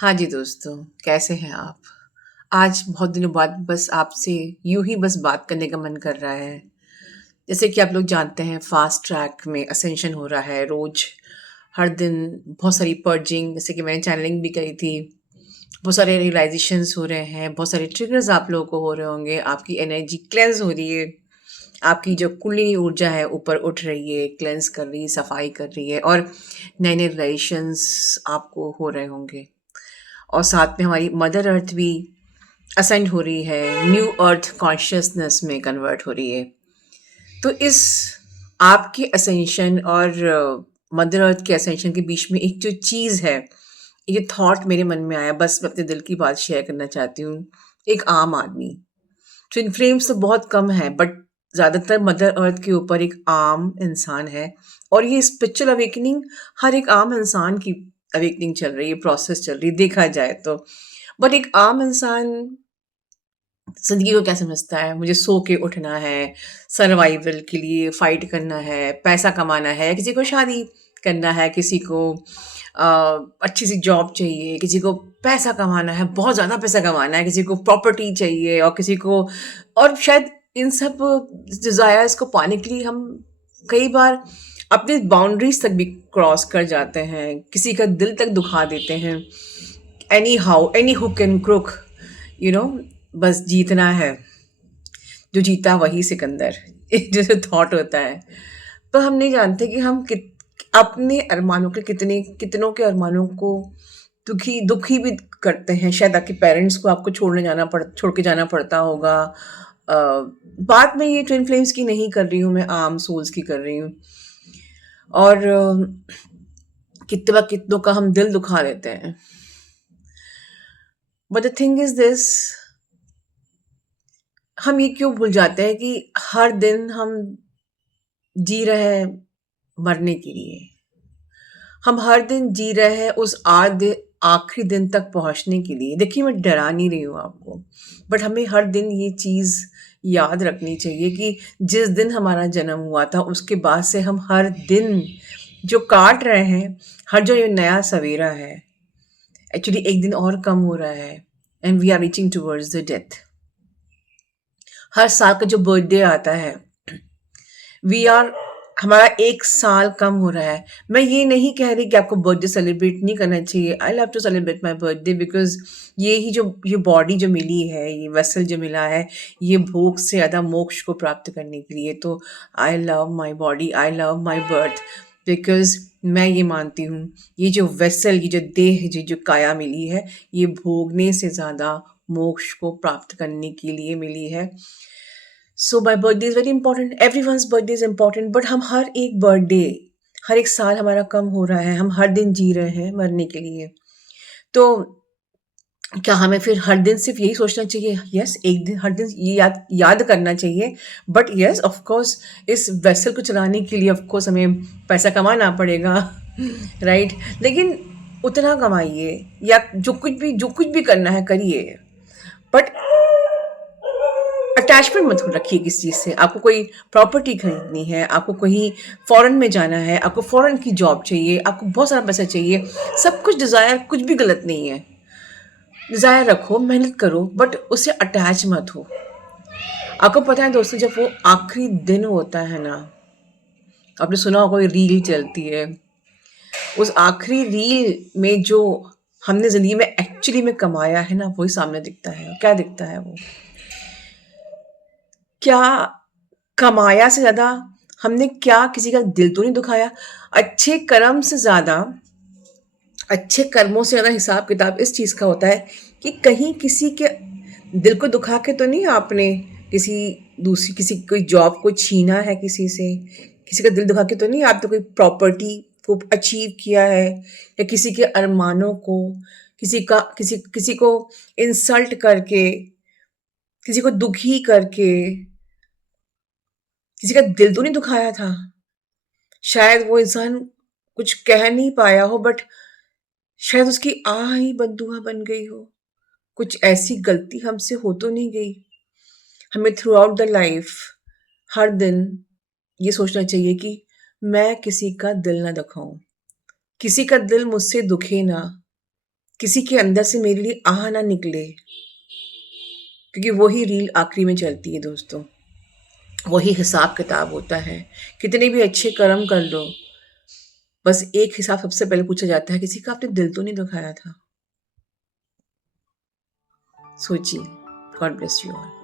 हाँ जी दोस्तों, कैसे हैं आप? आज बहुत दिनों बाद बस आपसे यूँ ही बस बात करने का मन कर रहा है। जैसे कि आप लोग जानते हैं फ़ास्ट ट्रैक में असेंशन हो रहा है रोज़, हर दिन बहुत सारी पर्जिंग जैसे कि मैंने चैनलिंग भी करी थी। बहुत सारे रियलाइज़ेशंस हो रहे हैं, बहुत सारे ट्रिगर्स आप लोगों को हो रहे होंगे, आपकी एनर्जी क्लेंज़ हो रही है, आपकी जो कुंडलिनी ऊर्जा है ऊपर उठ रही है, क्लेंज़ कर रही है, सफाई कर रही है और नए-नए रिलेशंस आपको हो रहे होंगे। और साथ में हमारी मदर अर्थ भी असेंड हो रही है, न्यू अर्थ कॉन्शियसनेस में कन्वर्ट हो रही है। तो इस आपके असेंशन और मदर अर्थ के असेंशन के बीच में एक जो चीज़ है, ये थॉट मेरे मन में आया, बस मैं अपने दिल की बात शेयर करना चाहती हूँ। एक आम आदमी, ट्विन फ्लेम्स तो बहुत कम है बट ज़्यादातर मदर अर्थ के ऊपर एक आम इंसान है और ये स्पिरिचुअल अवेकनिंग हर एक आम इंसान की अवेकनिंग चल रही है, प्रोसेस चल रही है देखा जाए तो। बट एक आम इंसान ज़िंदगी को क्या समझता है? मुझे सो के उठना है, सर्वाइवल के लिए फाइट करना है, पैसा कमाना है, किसी को शादी करना है, किसी को अ, अच्छी-सी जॉब चाहिए, किसी को पैसा कमाना है, बहुत ज़्यादा पैसा कमाना है, किसी को प्रॉपर्टी चाहिए और किसी को और शायद इन सब डिज़ायर्स को पाने के लिए हम कई बार अपनी बाउंड्रीज़ तक भी क्रॉस कर जाते हैं, किसी का दिल तक दुखा देते हैं। Anyhow, any hook and crook, you know बस जीतना है, जो जीता वही सिकंदर। एक जैसे थॉट होता है। तो हम नहीं जानते कि हम अपने अरमानों के कितनों के अरमानों को दुखी भी करते हैं। शायद आपके पेरेंट्स को आपको छोड़ के जाना पड़ता होगा। अ, बात मैं ये ट्विन फ्लेम्स की नहीं कर रही हूँ, मैं आम सोल्स की कर रही हूँ। और कितनों का हम दिल दुखा देते हैं। But the thing is this, हम ये क्यों भूल जाते हैं कि हर दिन हम जी रहे हैं मरने के लिए। हम हर दिन जी रहे हैं उस आखिरी दिन तक पहुंचने के लिए। देखिए मैं डरा नहीं रही हूँ आपको, बट हमें हर दिन ये चीज़ याद रखनी चाहिए कि जिस दिन हमारा जन्म हुआ था उसके बाद से हम हर दिन जो काट रहे हैं, हर जो ये नया सवेरा है, एक्चुअली एक दिन और कम हो रहा है and we are reaching towards the death. हर साल का जो बर्थडे आता है, वी आर हमारा 1 साल कम हो रहा है। मैं ये नहीं कह रही कि आपको बर्थडे सेलिब्रेट नहीं करना चाहिए। I love to celebrate my birthday because ये बॉडी जो मिली है, ये वेसल जो मिला है, ये भोग से ज़्यादा मोक्ष को प्राप्त करने के लिए। तो I love my body, I love my birth because मैं ये मानती हूँ, ये जो वेसल, ये जो देह, जो काया मिली है, ये भोगने से ज़्यादा मोक्ष को प्राप्त करने के लिए मिली है। So my birthday is very important, everyone's birthday is important, but हम हर एक साल हमारा कम हो रहा है, हम हर दिन जी रहे हैं मरने के लिए। तो क्या हमें फिर हर दिन सिर्फ़ यही सोचना चाहिए? यस, एक दिन हर दिन ये याद करना चाहिए, बट यस ऑफ़ कोर्स इस वेसल को चलाने के लिए ऑफ़ कोर्स हमें पैसा कमाना पड़ेगा, राइट? लेकिन उतना कमाइए या जो कुछ भी करना है करिए, बट अटैचमेंट मत रखिए किसी चीज़ से। आपको कोई प्रॉपर्टी खरीदनी है, आपको कहीं फ़ॉरेन में जाना है, आपको फ़ॉरेन की जॉब चाहिए, आपको बहुत सारा पैसा चाहिए, सब कुछ डिज़ायर कुछ भी गलत नहीं है। डिज़ायर रखो, मेहनत करो, बट उससे अटैच मत हो। आपको पता है दोस्तों, जब वो आखिरी दिन होता है ना, आपने सुना होगा ये रील चलती है, उस आखिरी रील में जो हमने ज़िंदगी में एक्चुअली में कमाया है ना, वही सामने दिखता है। क्या दिखता है वो? क्या कमाया से ज़्यादा हमने क्या किसी का दिल तो नहीं दुखाया? अच्छे कर्म से ज़्यादा अच्छे कर्मों से ज़्यादा हिसाब किताब इस चीज़ का होता है कि कहीं किसी के दिल को दुखा के तो नहीं आपने किसी किसी कोई जॉब को छीना है किसी से, किसी का दिल दुखा के तो नहीं आपने कोई प्रॉपर्टी को अचीव किया है या किसी के अरमानों को, किसी को इंसल्ट करके, किसी को दुखी करके, किसी का दिल तो नहीं दुखाया था। शायद वो इंसान कुछ कह नहीं पाया हो बट शायद उसकी आह ही बददुआ बन गई हो। कुछ ऐसी गलती हमसे हो तो नहीं गई। हमें थ्रू आउट द लाइफ हर दिन ये सोचना चाहिए कि मैं किसी का दिल ना दुखाऊं, किसी का दिल मुझसे दुखे ना, किसी के अंदर से मेरे लिए आह ना निकले, क्योंकि वही रील आखिरी में चलती है दोस्तों। वही हिसाब किताब होता है। कितने भी अच्छे कर्म कर लो, बस एक हिसाब सबसे पहले पूछा जाता है, किसी का आपने दिल तो नहीं दुखाया था। सोचिए। God bless you all.